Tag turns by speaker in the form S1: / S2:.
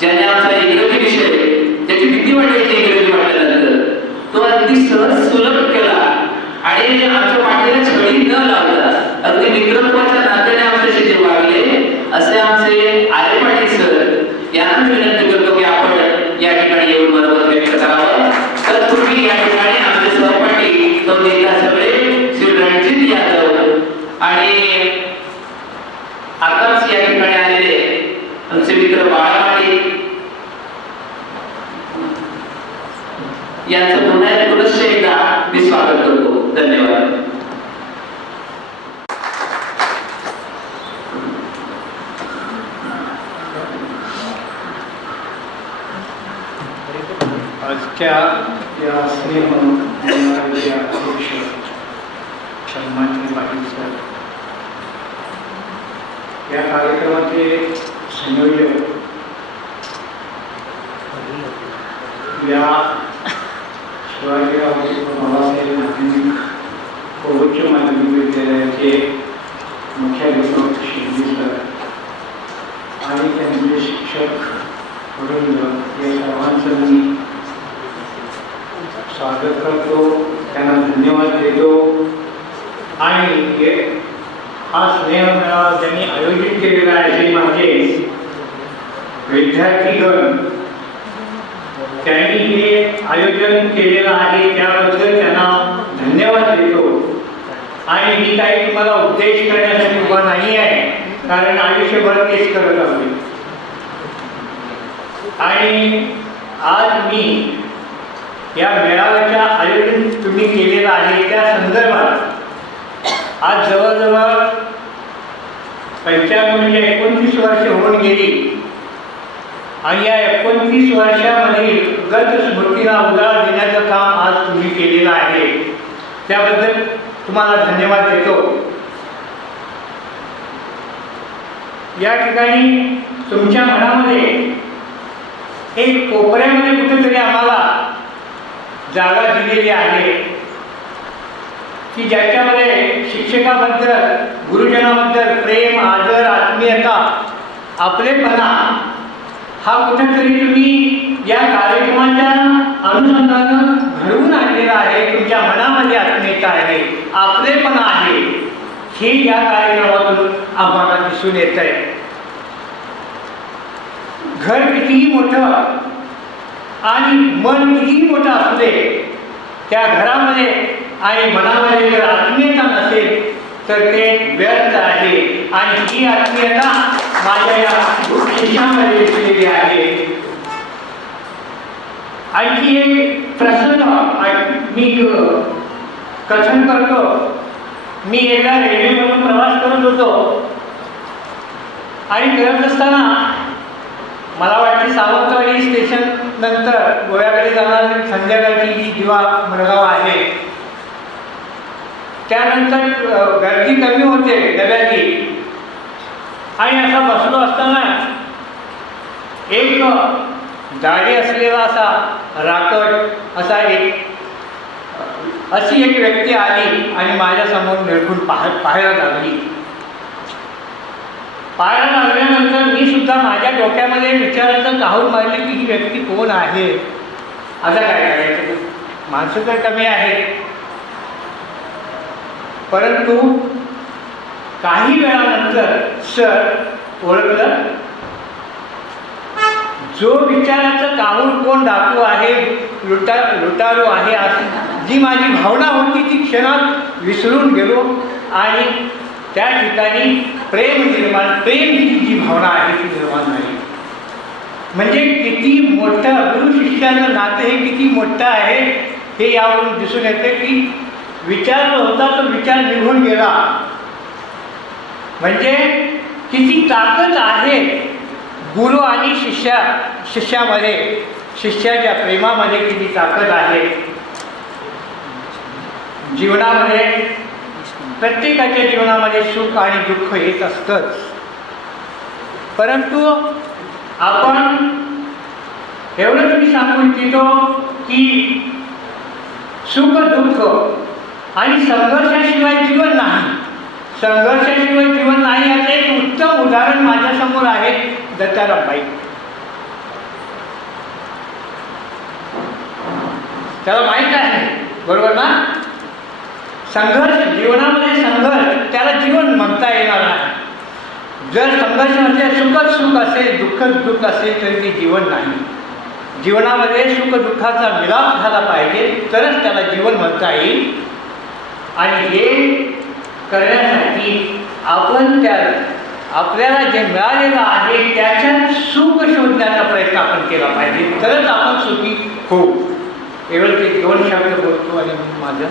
S1: ज्याने आमचा इंग्रजी विषय. त्याची भीती वाटायची इंग्रजी म्हटल्यानंतर तो अगदी सहज सुलभ केला. आणि आमच्या पाठीला छडी न लावता अगदी मित्रत्वाच्या नात्याने आमच्याशी जे वागले असे आमचे आरे पाटील सर यांना मी विनंती करतो की आपण या ठिकाणी येऊन बरोबर व्यक्त करावं. तर तुम्ही या ठिकाणी आमचे सहपाठी तो नेता सगळे श्री रणजित यादव आणि आताच या ठिकाणी आलेले आमचे मित्र बाळा पाटील यांचं पुन्हा पुनश्च एकदा मी स्वागत करतो. धन्यवाद.
S2: आजच्या या स्नेह अध्यक्ष सन्माननीय पाटील सर या कार्यक्रमाचे संयोजक या शिवाजीराव बाबासाहेब माध्यमिक व उच्च माध्यमिक विद्यालयाचे मुख्याध्यापक शिंदे सर आणि त्यांचे शिक्षक वृंद या सर्वांचं मी स्वागत करतो त्यांना धन्यवाद देतो आणि हे हा स्नेहमेळावा त्यांनी आयोजित केलेला आहे ते माझे विद्यार्थीगण त्यांनी हे आयोजन केलेलं आहे त्याबद्दल त्यांना धन्यवाद देतो. आणि मी काही तुम्हाला उपदेश करण्यासाठी उभा नाही आहे कारण आयुष्यभर तेच करत असते आणि आज मी या मेळाव्याच्या आयोजन तुम्ही केलेलं आहे त्या संदर्भात आज जवळजवळ पंच्याण्णव म्हणजे एकोणतीस वर्ष होऊन गेली. आणि या एकोणतीस वर्षामध्ये गत स्मृतीला उजाळा देण्याचं काम आज तुम्ही केलेलं आहे. त्याबद्दल तुम्हाला धन्यवाद देतो. या ठिकाणी तुमच्या मनामध्ये एक कोपऱ्यामध्ये कुठेतरी आम्हाला जागा दिलेली आहे की ज्याच्यामध्ये शिक्षकाबद्दल गुरुजनाबद्दल प्रेम आदर आत्मीयता आपलेपणा हा कुठेतरी तुम्ही या कार्यक्रमाच्या अनुषंगानं घडवून आणलेला आहे तुमच्या मनामध्ये आत्मीयता आहे आपलेपणा आहे. हे या कार्यक्रमातून आम्हाला दिसून येत आहे घर कितीही मोठं आणि मन कितीही मोठं असू दे त्या घरामध्ये आणि मनामध्ये जर आत्मीयता नसेल तर ते व्यर्थ आहे. आणि ही आत्मीयता माझ्या या शिक्षणामध्ये दिलेली आहे. आणखी एक प्रसन्न मी कथन करतो. मी एकदा रेल्वेमधून प्रवास करत होतो. आणि करत असताना मला वाटते सावंतवाडी स्टेशन नंतर गोव्याकडे जाणारी संध्याकाळची ही दिवा मडगाव आहे त्यानंतर गर्दी कमी होते डब्याची. आणि असा बसलो असताना एक दाढी असलेला असा राकट असा एक अशी एक व्यक्ती आली आणि माझ्यासमोर मिळकून पाह पाहायला लागली. पाहायला लागल्यानंतर मी सुद्धा माझ्या डोक्यामध्ये विचारायचं काहून मारले की ही व्यक्ती कोण आहे? असं काय करायचं? माणसं तर कमी आहेत. परंतु काही वेळानंतर सर ओळखलं? जो विचाराचं काहून कोण डाकू आहे लुटा लुटारू आहे अशी जी माझी भावना होती ती क्षणात विसरून गेलो. आणि त्या ठिकाणी प्रेम निर्माण प्रेम ही जी भावना आहे ती निर्माण झाली. म्हणजे किती मोठं गुरु शिष्याचं नातं हे किती मोठं आहे हे यावरून दिसून येते की विचार जो होता तो विचार निघून गेला. म्हणजे किती ताकद आहे गुरु आणि शिष्या शिष्यामध्ये शिष्याच्या प्रेमामध्ये किती ताकद आहे? जीवनामध्ये प्रत्येकाच्या जीवनामध्ये सुख आणि दुःख येत असतंच. परंतु आपण एवढं मी सांगू इच्छितो की सुख दुःख आणि संघर्षाशिवाय जीवन नाही. संघर्षाशिवाय जीवन नाही याचं एक उत्तम उदाहरण माझ्यासमोर आहे दत्तारामबाई. त्याला माहीत आहे बरोबर ना? संघर्ष जीवनामध्ये संघर्ष त्याला जीवन म्हणता येणार नाही. जर संघर्ष म्हणजे सुखद सुख असेल दुःख दुःख असेल तरी ते जीवन नाही. जीवनामध्ये सुख दुःखाचा मिलाप झाला पाहिजे तरच त्याला जीवन म्हणता येईल. आणि हे करण्यासाठी आपण त्या आपल्याला जे मिळालेलं आहे त्याच्यात सुख शोधण्याचा प्रयत्न आपण केला पाहिजे. तरच आपण सुखी होऊ एवढं ते दोन शब्द बोलतो आणि माझं